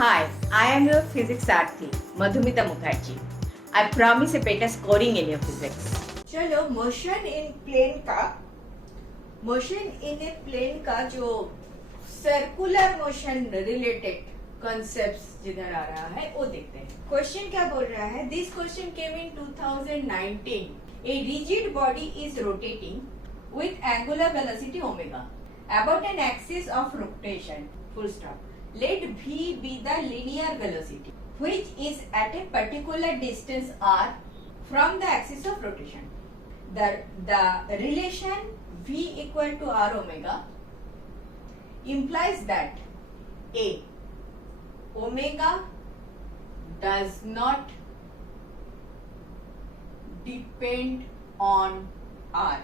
Hi, I am your physics Arthi, Madhumita Mukherjee. I promise a better scoring in your physics. चलो motion in plane का जो circular motion related concepts जिधर आ रहा है वो देखते हैं. क्वेश्चन क्या बोल रहा है? This question came in 2019. A rigid body is rotating with angular velocity omega about an axis of rotation. Full stop. Let v be the linear velocity which is at a particular distance r from the axis of rotation. The relation v equal to r omega implies that a omega does not depend on r.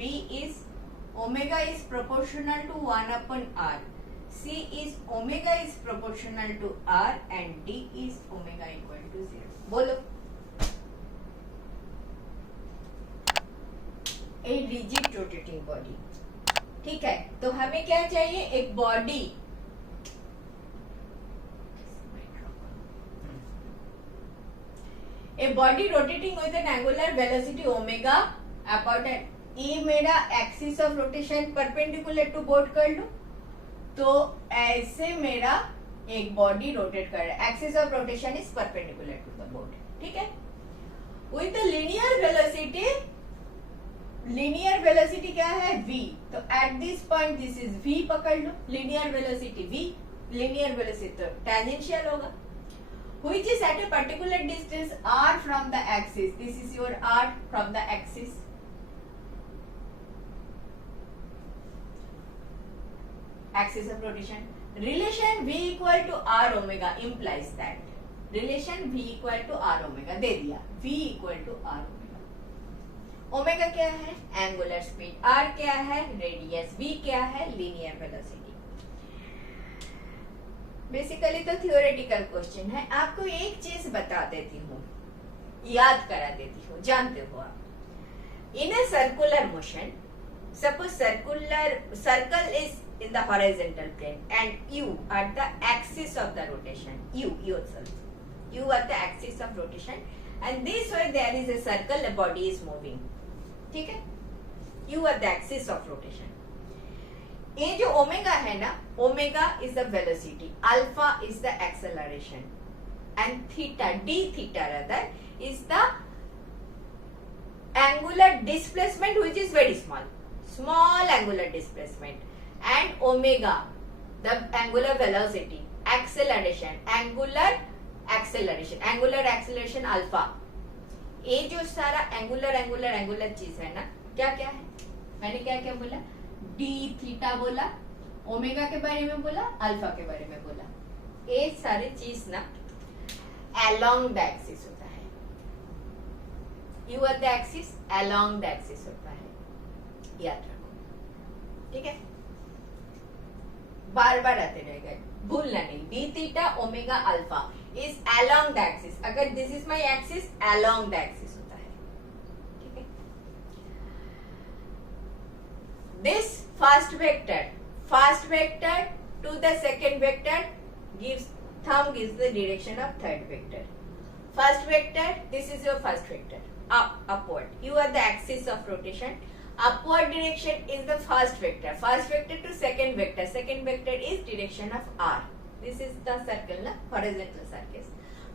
b is omega is proportional to 1 upon r. c is omega is proportional to r and d is omega equal to 0. बोलो. A rigid rotating body. ठीक है, तो हमें क्या चाहिए? एक body. A body rotating with an angular velocity omega about an ये मेरा axis of rotation perpendicular to board कर लो, तो ऐसे मेरा एक बॉडी रोटेट कर रहा है. Axis of rotation is perpendicular to the board. ठीक है, विद द लीनियर वेलोसिटी क्या है? v. तो at this point this is v पकड़ लो. Linear velocity v, linear velocity तो टेंजेंशियल होगा. which is at a particular distance r from the axis. This is your r from the axis. Axis of rotation. Relation v equal to r omega implies that. Relation v equal to r omega दे दिया. v equal to r omega. Omega क्या है? Angular speed. r क्या है? Radius. v क्या है? Linear velocity. Basically तो theoretical question है. आपको एक चीज बता देती हूँ, याद करा देती हूँ, जानते हो आप. In a circular motion, suppose circle is in the horizontal plane and you at the axis of the rotation, you at the axis of rotation, and this way there is a circle, a body is moving. ठीक है, you at the axis of rotation. ये जो omega है ना, omega is the velocity, alpha is the acceleration, and theta, d theta rather, is the angular displacement which is very small angular displacement. And omega, the angular velocity, angular acceleration alpha. ये जो सारा angular चीज है ना, क्या क्या है? मैंने क्या क्या बोला? d थीटा बोला, ओमेगा के बारे में बोला, अल्फा के बारे में बोला. ये सारे चीज ना along the axis होता है. You at the axis, along the axis होता है. याद रखो. ठीक है, बार बार आते रहेगा, भूलना नहीं. D theta omega alpha is along the axis. अगर this is my axis, along the axis होता है. ठीक है, this first vector to the second vector gives the direction of third vector. First vector, this is your first vector, upward. You are the axis of rotation. Upward direction is the first vector to second vector is direction of r. This is the circle na, horizontal circle.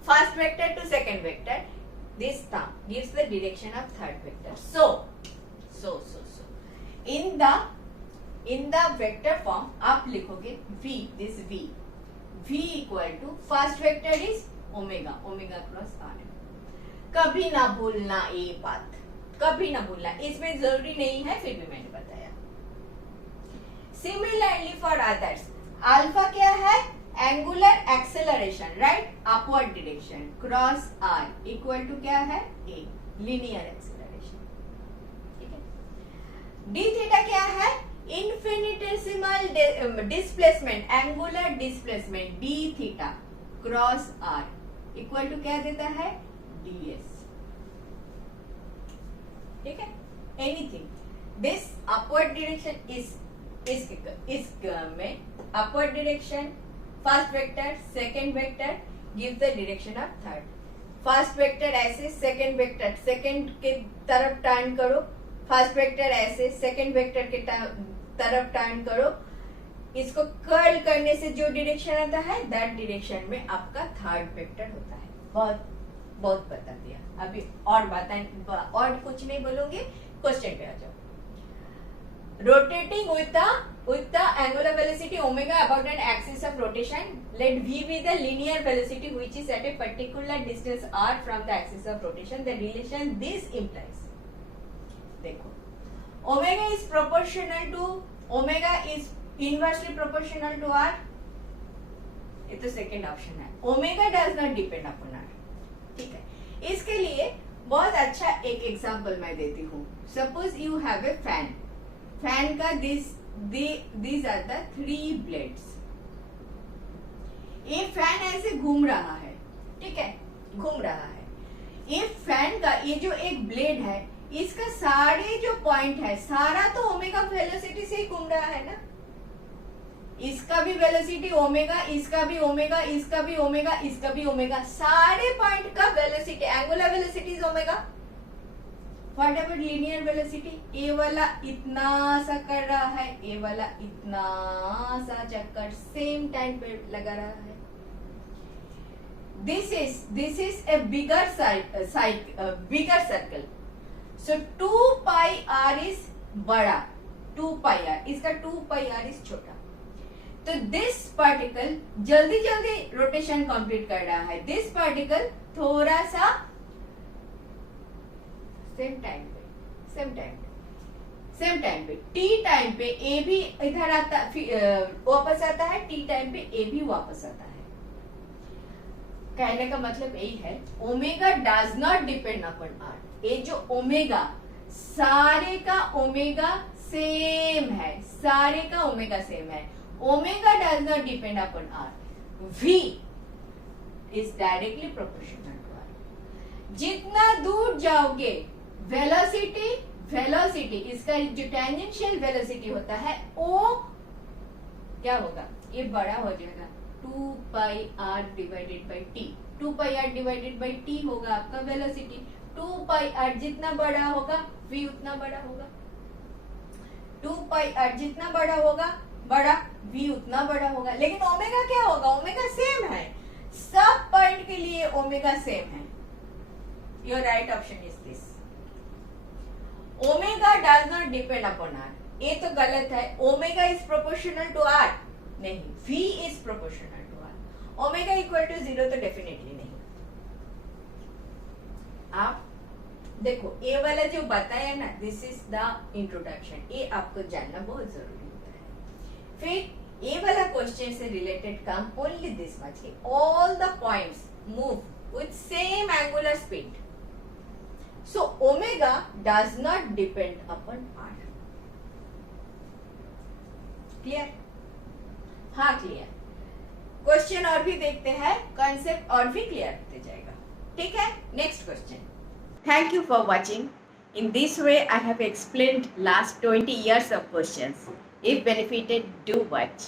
First vector to second vector, this thumb gives the direction of third vector. So in the vector form आप लिखोगे v, this v equal to first vector is omega cross r. कभी ना भूलना ये बात, कभी ना भूलना. इसमें जरूरी नहीं है, फिर भी मैंने बताया. सिमिलरली फॉर अदर्स, अल्फा क्या है? Angular acceleration, right, upward direction cross R equal to क्या है? A, linear acceleration. ठीक है, डी थीटा क्या है? Infinitesimal displacement, angular displacement D theta cross R equal to क्या देता है? ds. ठीक है, एनीथिंग. दिस अपवर्ड डायरेक्शन इस में upward direction first vector, second vector gives the direction of third. First vector ऐसे, सेकंड वेक्टर सेकंड के तरफ टर्न करो, फर्स्ट वेक्टर ऐसे, सेकंड वेक्टर के तरफ टर्न करो. इसको कर्ल करने से जो डायरेक्शन आता है दैट डायरेक्शन में आपका थर्ड वेक्टर होता है. बहुत बहुत बता दिया. अभी और बताएं, और कुछ नहीं बोलोगे, क्वेश्चन पे आ जाओ. Rotating with the angular velocity omega about an axis of rotation, let v be the linear velocity which is at a particular distance r from the axis of rotation. The relation this implies. देखो, omega is proportional to omega is inversely proportional to r. ये तो second option है. Omega does not depend upon r. ठीक है. इसके लिए बहुत अच्छा एक एग्जांपल मैं देती हूँ. Suppose you have a fan. Fan का these are the three blades. ये फैन ऐसे घूम रहा है, ठीक है, घूम रहा है. ये फैन का ये जो एक ब्लेड है, इसका सारे जो पॉइंट है सारा तो ओमेगा वेलोसिटी से ही घूम रहा है ना. इसका भी वेलोसिटी ओमेगा, इसका भी ओमेगा, इसका भी ओमेगा, इसका भी ओमेगा. सारे पॉइंट का velocity, angular velocity is omega. What about linear velocity? A वाला इतना सा कर रहा है, ए वाला इतना सा चक्कर सेम टाइम पे लगा रहा है. This is a bigger circle. So 2 pi R is बड़ा, 2 पाई आर, इसका 2 पाई आर इज छोटा. तो दिस पार्टिकल जल्दी जल्दी रोटेशन कंप्लीट कर रहा है. दिस पार्टिकल थोड़ा सा सेम टाइम पे टी टाइम पे ए भी इधर आता, वापस आता है, टी टाइम पे ए भी वापस आता है. कहने का मतलब यही है, omega does not depend upon R. ये जो ओमेगा, सारे का ओमेगा सेम है, सारे का ओमेगा सेम है. Omega does not depend upon R. V is directly proportional to R. जितना दूर जाओगे वेलोसिटी इसका जो टेंजेंशियल वेलोसिटी होता है वो क्या होगा, ये बड़ा हो जाएगा. 2 pi r divided by t. 2 pi r divided by t होगा आपका वेलोसिटी. 2 पाई आर जितना बड़ा होगा v उतना बड़ा होगा. 2 पाई आर जितना बड़ा होगा बड़ा, v उतना बड़ा होगा. लेकिन ओमेगा क्या होगा? ओमेगा सेम है. सब पॉइंट के लिए ओमेगा सेम है. Your right option is this. Omega does not depend upon R. ये तो गलत है. Omega is proportional to R. नहीं, v is proportional to R. Omega equal to 0 तो डेफिनेटली नहीं. आप देखो, ये वाला जो बताया ना, दिस इज द इंट्रोडक्शन. ये आपको जानना बहुत जरूरी होता है. फिर ये वाला क्वेश्चन से रिलेटेड काम only this much. All the points move with same angular speed. So omega does not depend upon r. Clear? हाँ, क्लियर. क्वेश्चन और भी देखते हैं, कॉन्सेप्ट और भी क्लियर होते जाएगा. ठीक है, next question. Thank you for watching. In this way, I have explained last 20 years of questions. If benefited, do watch.